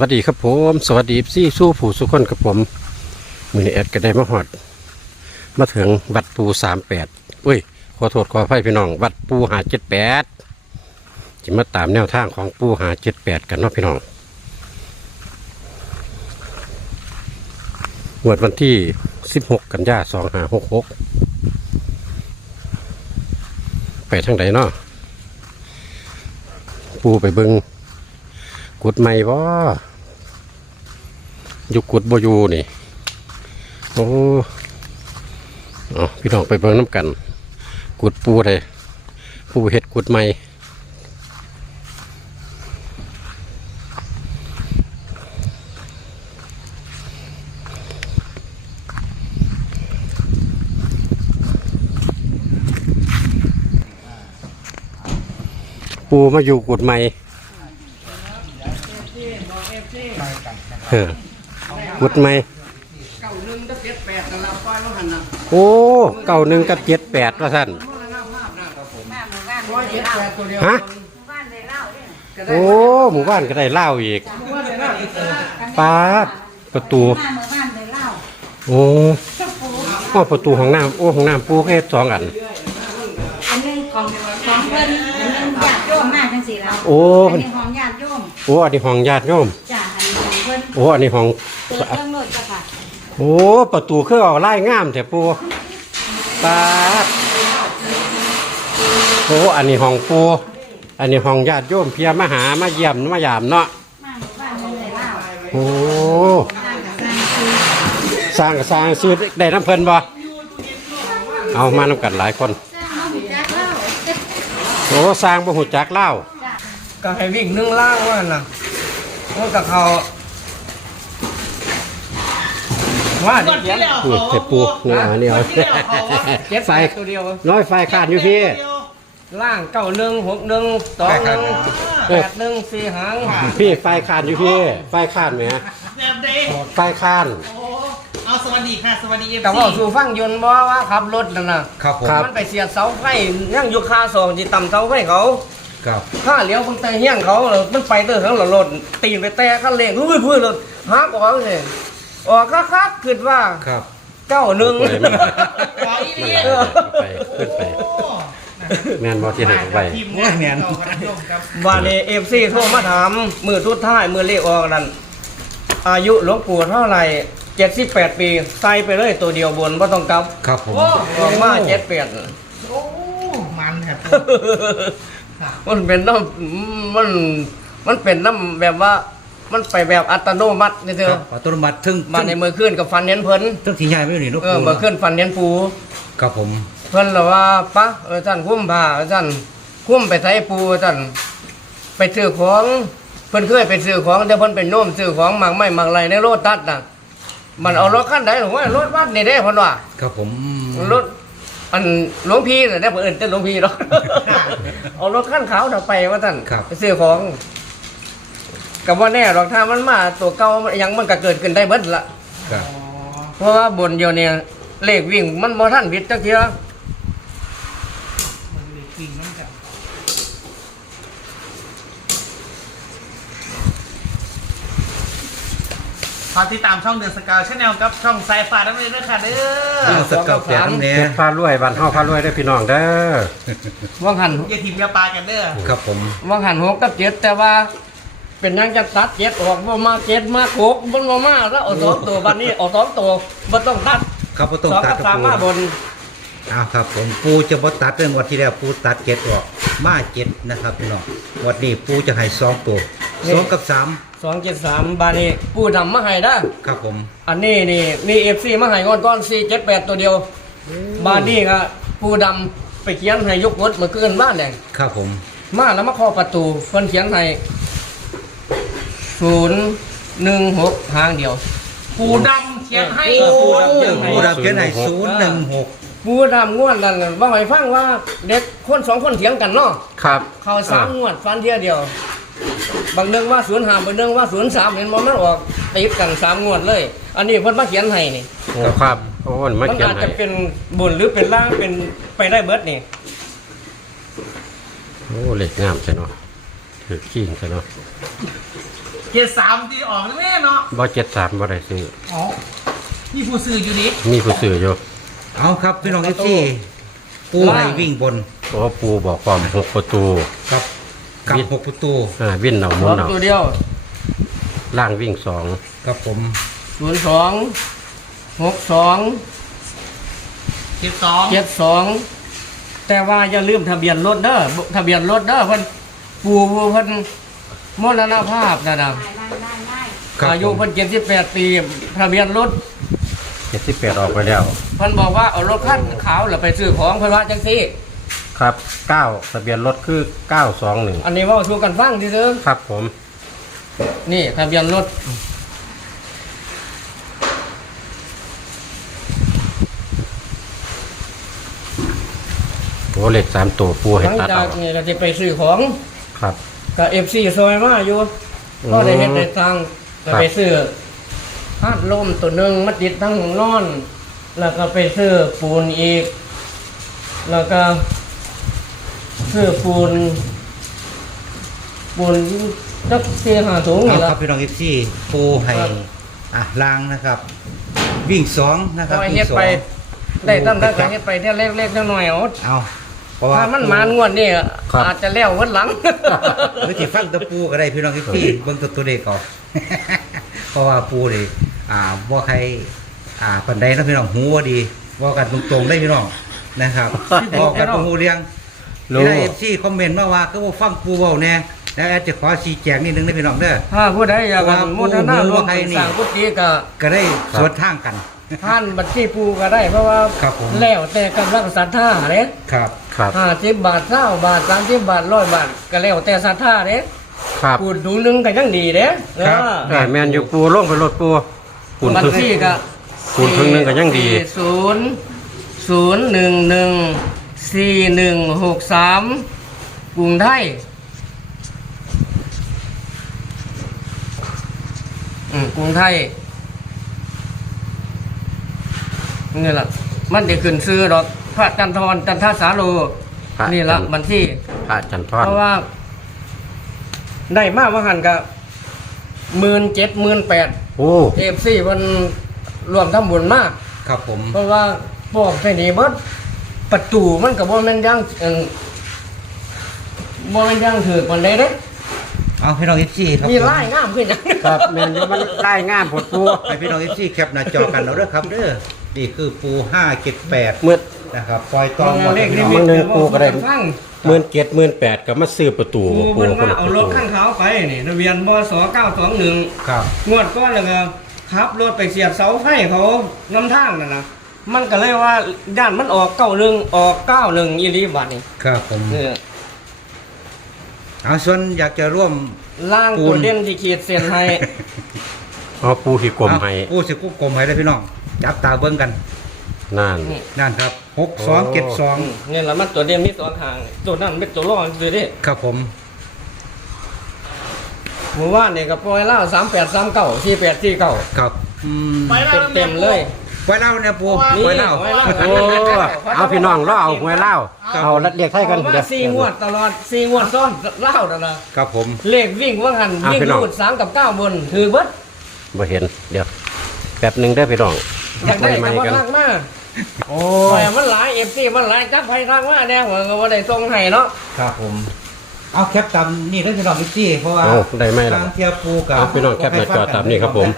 วัสดีครับผม สวัสดีซี่สู้ผู้สุขคนครับผมมือนี้แอดก็ได้มาหอด มาถึงวัดปูสามแปดอุ้ย ขอโทษขออภัยพี่น้อง วัดปูหาเจ็ดแปดจะมาตามแนวทางของปูหาเจ็ดแปดกันเนาะพี่น้องงวดวันที่สิบหกกันยาสองหาหกหกไปทางไหนเนาะปูไปเบิง กุดใหม่บ่อยู่กุดบ่อยู่นี่ โอ้เอาพี่น้องไปเบิ่งน้ำกัน กุดปูเลยปูเห็ดกุดใหม่ปูมาอยู่กุดใหม่ ยมาหันนะโอ้เก้าหนึ่งกับเจ็ดแปดว่าท่านมรณภาพนะครับผมมาหมู่บ้านร้อยได้เจ็ดเล่าแปดตัวเดียวฮะหมู่บ้านได้เล่าเนี่ยก็ได้โอ้หมู่บ้านก็ได้เหล้าอีกว่าได้นะปาดประตูมาหมู่บ้านได้เล่าโอ้ว่าประตูของน้ำโอ้ของน้ำปูแค่สองอันอันหนึงของของเพิ่นอันหนึงญาติโยมมากจังสี่แล้วโอ้อันนี้ของญาติโยมโอ้อันนี้ของญาติโยมจ้ โอ้อันนี้ของเปิดเครื่องโลดจ้ะค่ะโอ้ประตูคือเอาไล่งามแต่ปูปาดโอ้อันนี้ของปูอันนี้ของญาติโยมเพียมาหามาเยี่ยมมายามเนาะมาหมู่บ้านเพิ่นได้เล่าโอ้สร้างกับสร้างคือสร้างก็สร้างซื้อได้น้ำเพลินบ่เอามาน้ำกันหลายคน สร้างมาหูจักเล่าโอ้สร้างบ่หูจักเล่า จ้ะก็ให้วิ่งหนึ่งล่างว่าน่ะว่ากับเขา ว่าเดี๋ยวเขียนนี่เสร็จปูนี่เอานี่เอาเจ็ดไฟแปดตัวเดียวน้อยไฟขาดอยู่พี่ล่างเก้าหนึ่งหกหนึ่งสองหนึ่งแปดหนึ่งสี่หางพี่ไฟขาดอยู่พี่ไฟขาดไหมแบบเดย์ไฟขาดโอ้เอาสวัสดีค่ะสวัสดีเอฟแต่ว่าสู่ฟังยนต์บ่ว่าขับรถนั่นน่ะครับผมครับมันไปเสียดเสาไฟยังอยู่คาสองจีต่ำเสาไฟเขาครับข้าเลี้ยวคนแต่เฮี้ยงเขาเลยมันไปเตื้อทั้งหลรถตีนไปแต่ขั้นเร่งพื้นพื้นรถฮักออกเลย ออกคักคักๆคิดว่าครับเก้าหนึ่ง ไปมันขออีมันนี่ไปขึ้นไป โอ้แม่นบ่ที่ไหนไปทีมงานเรากำลังลงครับวันนี้เอฟซีโทรมาถามมือทุดท้ายมือเลขออกนั่นอายุหลวงปู่เท่าไหร่เจ็ดสิบแปดปีใส่ไปเลยตัวเดียวบนไม่ต้องกลับครับผม โอ้ออกมาเจ็ดแปดโอ้มันครับมันเป็นน้ำมันมันเป็นน้ำแบบว่า มันไปแบบอัตโนมัตินี่เถครัอะบอัตโนมัติทึ่งมาในมือขึ้นกับฟันเน้นเพิ่นทึ่งที่ใหญ่ไม่อยู่นี่ลูกเออมือขึ้นฟันเน้นปูครับผม เพิ่นละว่าปะเออท่านคุ้มผ้าเออท่านคุ้มไปไทยปูเออท่านไปซื้อของเพิ่นเคยไปซื้อของแต่เพิ่นเป็นโน้มซื้อของหมากไม้หมากไรในรถตัดน่ะ มันเอารถคันใดหรือว่ารถวัดนี่ได้เพิ่นว่าครับผมรถอันหลวงพี่น่ะได้เพิ่นเอิ้นแต่หลวงพี่เนาะเอารถคันขาวน่ะไปว่าท่านครับไปซื้อของ กับว่าแน่หรอกถ้ามันมาตัวเก่ายังมันก็เกิดขึ้นได้เบิดละครับเพราะว่าบนเดียวเนี่ยเลขวิ่งมันบ่ทันผิดจักเทียฝากติดตามช่องเดือนสกาวชาแนลกับช่องสายฟ้าน้ำเลยด้วยค่ะเด้อสเกับแก่น้ำแน่เพชรพารวยบ้านเฮาพารวยได้อพี่น้องเด้อว่างหันอย่าทีมอย่าปลากันเด้อครับผมว่างหันหกกับเจ็ดแต่ว่า เป็นหยังจะตัดเจ็ดออกบ่มาเจ็ดมาหกมันบ่มาแล้วเอาสองตัวบัดนี้เอาสองตัวบ่ต้องตัดครับก็ต้องสองตัดกับกับสามปูมาบนอ้าวครับผมปูจะบ่ตัดเรื่องวันที่แล้วปูตัดเจ็ดออกมาเจ็ดนะครับพี่น้องวันนี้ปูจะให้สองตัวสองกับสามสองเจ็ดสามบาดนี้ผู้ดำมาให้นะครับผมอันนี้นี่นี่เอฟซีมาให้ก้อนก้อนสี่เจ็ดแปดตัวเดียว บาดนี้ก็ผู้ดำไปเขียนให้ยกรถเมื่อคืนบ้านแดงครับผมมาแล้วมาเคาะประตูเพิ่นเขียนให้ ศูนย์หนึ่งหกทางเดียว ปูดำเขียนให้เออปูดำเขียนให้ปูดับเขียนให้ศูนย์หนึ่งหกผู้ดำงวดนั่นน่ะว่าให้ฟังว่าเด็กคนสองคนเถียงกันเนาะครับ เขาสามงวดฟันเทียเดียว บางเรื่องว่าศูนย์ห้าบางเรื่องว่าศูนย์สามเห็นบ่มันออกติดกันสามงวดเลย อันนี้เพิ่นมาเขียนให้นี่โอ้ครับ โอ้มันมามันเขียนอาจให้จะเป็นบนหรือเป็นล่างเป็นไปได้เบิดนี่โอ้เหล็กงามใช่เนาะถือขี้งซะเนาะ เจ็ดสามที่ออกแน่เนาะบ่เจ็ดสามบ่ได้ซื้ออ๋อนี่ผู้ซื้ออยู่นี่มีผู้ซื้ออยู่เอาครับพี่น้องเอฟซีปูให้วิ่งบนเพราะว่าปูบอกความหกประตู กับกับหกประตูอ่าวิ่นเอาหมุสนองเอาตัวเดียวล่างวิ่งสองกับผมศูนย์สองหกสองเจ็ดสองเจ็ดสองแต่ว่าอย่าลืมทะเบียนรถเด้อทะเบียนรถเด้อเพิ่นปู่เพิ่น มรณภาพนะนะไล่ไล่ไล่ไล่ครับอายุผมเพิ่นเจ็ดสิบแปดปีทะเบียนรถเจ็ดสิบแปดออกไปแล้ว เพิ่นบอกว่าเอารถคันขาวแล้วไปซื้อของเพิ่นว่าจังซี่ ครับเก้าทะเบียนรถคือเก้าสองหนึ่งอันนี้เว่าสู่กันฟังที่เด้อครับผม นี่ทะเบียนรถโอ้เหล็กสามตัวปูหให้ลังตัดจาเอากนี่ก็จะไปซื้อของครับ กับ FC ซอยมาอยู่ก็ได้เฮ็ดได้ตังค์ก็ไปซื้อพัดลมตัวหนึงมาติดทั้งห้องนอน แล้วก็ไปซื้อปูนอีก แล้วก็ซื้อปูน ปูนจักเสียหาถุงเอานี่คละ รับพี่น้องเอฟซีปูให้ครับ อะลางนะครับ วิ่งสองนะครับคอยวิ่เฮ็งดสอไปงได้ตั้งแต่ก็เฮ็ดไปเท่าเล็กๆน้อยๆเอาเอาเพ ราะว่าถ้ามันมานงวดนี่อาจจะแล้ววันหลัง หรือที่ฟังตะปูก็ได้พี่น้องเอฟซีเบิ่งตัวตัวเด็กก่อน เพราะว่าปูเลยอ่าบ่ใครอ่าปันใดนะพี่น้องหูว่าดีว่ากันตรงๆได้พี่น้องนะครับ บอกกันตรงหูเรียงรู้พี่ได้เอฟซีคอมเมนต์มาว่าก็บ่ฟังปูเว้าแน่แล้วแอดจะขอชี้แจงนิดนึงนะพี่น้องเด้อ ถ้าผู้ใดอยากว่ามุทนารวมผู้ใครนี่ สร้างกุฏิก็ก็ได้สวนทางกัน ท่านบัญชีปูก็ได้ เพราะว่าครับผม แล้วแต่กำลังศรัทธาเด้ครับ ครับ ห้าสิบบาทเท่าบาทสามสิบบาทร้อยบาทก็แล้วแต่ศรัทธาเด้ครับปูถุงหนึงก็ยังดีเด้เออได้แมนอยู่ปูลงไปรถปูปูนบัญพึ่งชีก็ ปูนพึ่งหนึงก็ยังดี ศูนย์ศูนย์หนึ่งหนึ่งสี่หนึ่งหกสามกรุงไทยอืมกรุงไทย นี่แหละมันจะขึ้นซื้อดอกพระจันทรจันทสาโลพระนี่ละบัญชีพระจันทร์เพราะว่า ได้มากว่าหันกับหมื่นเจ็ดหมื่นแปดโอ้เอฟซีมันรวมทำบุญมาก ครับผม เพราะว่าพวกไปนี่เบิดประตูมันกับบ่แม่นย่างเอิ่มบ่แม่นย่างถือปานใดเด้เอาพี่น้องเอฟซีครับมีลายงามขึ้นจังครับแมนอยู่มันได้งามผดปูให้พี่น้องเอฟซีแคปหน้าจอกันเอาเด้อครับเด้อ นี่คือปูห้าเจ็ดแปดเมื่อ นะครับปล่อยตองหมดเลขพี่นิน้องมิตมันหนึ่งปูก็ได้ฟังหมื่นเจ็ดหมื่นแปดก็มาซื้อประตูปูปูเพิ่นคนว่าละเอาประรถตูขั้นขาวไปนี่ทะเบียนบส921ครับ งวดก้อนแล้วก็ขับรถไปเสียบเสาไฟเขานำทางนั่นน่ะมันก็เลยว่าด้านมันออก91ออก91อีหลีบัดนี้ครับผมเนี่ยเอาส่วนอยากจะร่วม ล่างปูตัวนเด่นที่ขีดเส้นให้ เอาปูที่กลมให้เอาปูสิกุกลมให้ได้อพี่น้อง จับตาเบิ่งกันนั่นนั่นครับหกสองเจ็ดสองเนี่ยแหละมันตัวเด่นมีสองทางตัวนั้นเป็นตัวรองคือดิครับผมหมู่ว่านเนี่ยกับปล่อยเล่าสามแปดสามเก้าสี่แปดสี่เก้าครับอืมไปแล้วเต็มๆเลยไว้เล่าเนี่ยปูนี่ไว้เล่าไว้เล่าโอ้เอาพี่น้องเราเอาหวยเล่าเอาลัดเรียกให้กันเอาเดี๋ว่าสี่งวดตลอดสี่งวดซ้อนเล่าแต่ละครับผมเลขวิ่งว่างันเอาวิ่งพี่น้องรูดสามกับเก้าบนถือเบิดบ่เห็นเดี๋ยวแป๊บหนึงได้อพี่น้อง อยากได้ใหม่แต่ว่าๆกันทางมาโอ้โอ้ยมันหลายเอฟซีมันหลายจับให้ทางมาแน่หัวก็ว่าได้ส่งให้เนาะครับผม เอาแคปตามนี่ได้อพี่น้องพี่จี้เพราะว่าเอาได้ไหมล่ะ ทางเทียปูกับเอาพี่น้องแคปหน้าจอตามนี้ครับผม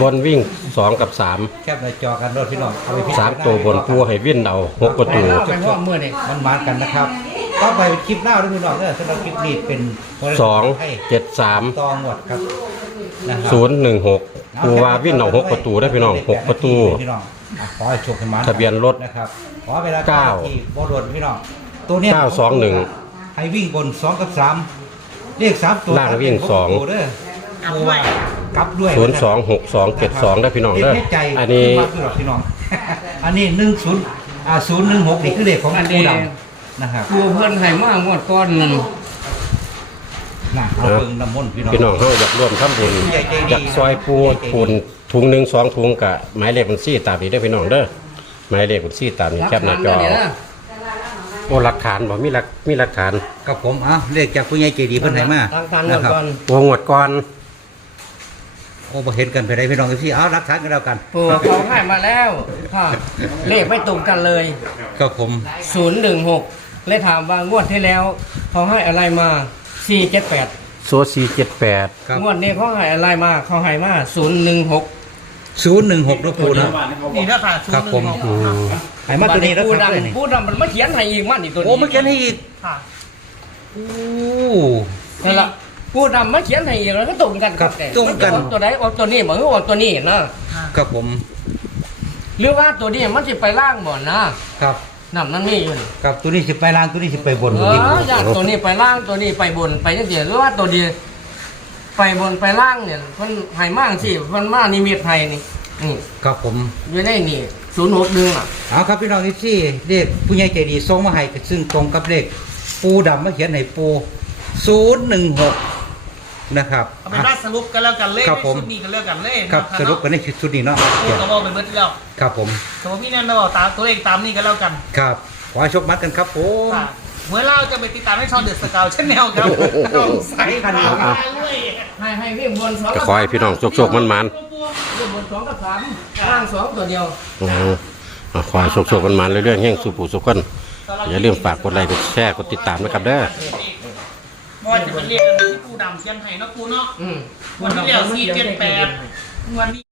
บนวิ่งสองกับสามแคปหน้าจอกันรถพี่น้องเอาไปพิจรสามณตัวบนปูให้วิ่นเอาหกประไปตูเล่าไปพ่อมือนี่มันมากันนะครับต่อไปเป็นคลิปเล่าด้วยพี่น้องเด้อสำหรับคลิปนี้เป็นสองให้เจ็ดสามตองหมดครับนะครับ ศูนย์หนึ่งหก ปูว่าวิ่นเอาหกประตูได้อพี่น้องหกประตูพี่น้องอะขอให้โชคให้มันทะเบียนรถนะครับขอเวลาเก้า ที่บ่รถพี่น้องตัวเนี้ยเก้าสองหนึ่งให้วิ่งบนสองกับสามเลขสามตัวล่างวิ่งสอง ตัวเด้อตัวว่ากลับด้วยศูนย์สองหกสองเจ็ดสองได้อพี่น้องเด้อเฮ็ดใจอันนี้ขึ้มาคือหรอกพี่น้อง อันนี้หนึ่งศูนย์อ่าศูนย์หนึ่งหกนี่คือเลขของอันนี้ ปูดำนะครับกูเพิ่นให้มางวดก้อนนั่น น่ะเอาเบิ่งน้ำมนต์พี่น้อง พี่น้องเขาอยากร่วมทำบุญใหญ่ใจดี อยากซอยปูปูนถุงหนึ่งสองถุงกะหมายเลขบัญชีตามนี้ได้อพี่น้องเด้อหมายเลขบัญชีตามนี้แคปหน้าจอหลักฐนเดี๋ยวนะโอ้หลักฐานบ่มีหลักมีหลักฐานกับผมเอ้าเลขจากผู้ใหญ่ใจดีเพิ่นให้มาทางการงวนะดครับก่อนโอ้งวดก่อนโอ้บ่เห็นกันไปได้พี่น้องพี่เอารักฐานกันแล้วกันปูเขาให้มาแล้วค่ะเลขไม่ตรงกันเลย กับผมศูนย์หนึ่งหกเลยถามว่างวดที่แล้วเขาให้อะไรมา สี่เจ็ดแปดโซซีเจ็ดแปดครับงวดนี้เขาให้อะไรมาเขาให้มาศูนย์หนึ่งหกศูนย์หนึ่งหกนะปูนะ นี่เด้อค่ะศูนครับย์หผนึ่มงหกอืมให้มาตัวนี้แล้วผู้ครับเลยนี่ดำผู้ดำมันมาเขียนให้อีกมันอีกตัวนี้โอ้เมื่อกี้ให้อีกค่ะโอ้ นั่นละผู้ดำมาเขียนให้อีกแล้วก็ตรงกันครับแต่ตรงกัน มัจะเอาตัวใดเอาตัวนี้เหมือนเอาตัวนี้นะกับผม หรือว่าตัวนี้มันจะไปล่างบ่นะครับ นั่นนั่นนี่อยู่นี่กับตัวนี้สิไปล่างตัวนี้สิไปบนเอออยากตัวนี้ไปล่างตัวนี้ไปบนไปจังซี่หรือว่าตัวนี้ไปบนไปล่างเนี่ยเพิ่นให้มากสิเพิ่นมานิมิตไทยนี่นี่กับผมอยู่ในนี่ศูนย์หกหนึ่งอะเอาครับพี่น้องที่เลขผู้ใหญ่ใจดีส่งมาให้ซึ่งตรงกับเลขปูดำมาเขียนให้ปูศูนย์หนึ่งหก นะครับ เอาเป็นว่าสรุปกันแล้วกันเล่ครับผมชุดนี้กันแล้วกันเล่ครับสรุปกันในชุดนี้เนาะพูดกระบอกเป็นเบิร์ดแล้วครับผมสมมติพี่แนนเราบอกตามตัวเลขตามนี่กันแล้วกันครับขอให้โชคมัดกันครับผม ค่ะเมื่อเราจะไปติดตามให้ช่องเดอะสกาวชแนลครับช่องสายฟ้าด้วยให้ให้วิ่งบนสองก็ขอให้พี่น้องโชคๆมันมันวิ่งบนสองกับสามล่างสองตัวเดียว ๆอืมอะขอให้โชคๆมันมันๆเรื่อยๆแห่งสู่ผู้สุขคนอย่าลืมฝากกดไลค์กดแชร์กดติดตามนะครับเด้อว่าจะเป็นเรียกกันที่ปู ดำเชียงไห้เนาะปูเนาะอืมวันที่แล้วสี่เจ็ดแปดวันนี้